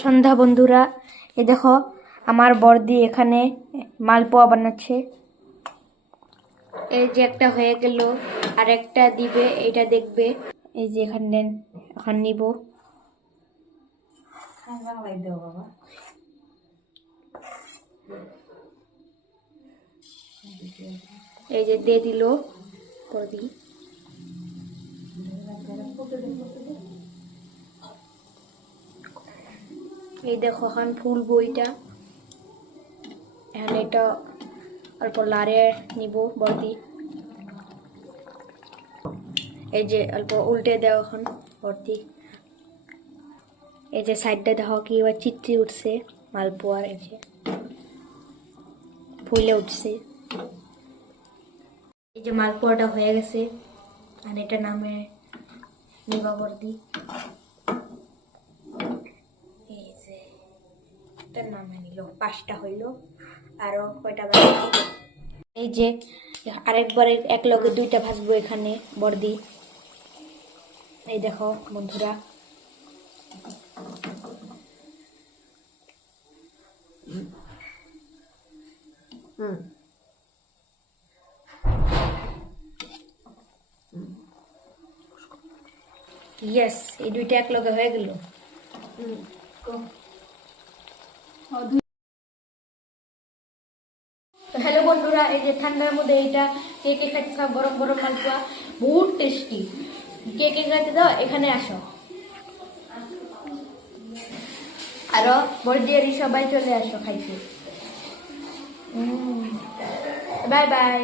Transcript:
সন্ধ্যা বন্ধুরা, এ দেখো আমার বড়দি এখানে মালপোয়া বানাচ্ছে। এই যে একটা হয়ে গেল, আর একটা দিবে, এটা দেখবে। এই যে এখানে এখন নিব। এই যে দিয়ে দিল বড়দি। এই দেখো এখন ফুল বইটা, এখন এটা অল্প লাড়ে নিব বড়দি। এই যে অল্প উল্টে দেও এখন বড়দি। এই যে সাইডটা দেখো কি এবার চিত্রি উঠছে মালপোয়ার, এই যে ফুলে উঠছে। এই যে মালপোয়াটা হয়ে গেছে, আর এটা নামে নিবা বড়দি। এই যে এটার নামে নিল, 5টা হইল, আরো কয়টা বাকি। এই যে আরেকবারে এক লগে 2টা ভাজবো এখানে বড়দি। এই দেখো বন্ধুরা, ইয়েস, এই 2টা এক লগে হয়ে গেল। হ্যালো বন্ধুরা, এই যে ঠান্ডার মধ্যে এইটা কে কে খাইতে চাও, গরম গরম মালপোয়া বহুত টেস্টি। কে কে খাইতে দাও, এখানে আসো। আরো বড়দিয়ারি সবাই চলে আসো খাইতে। Bye bye.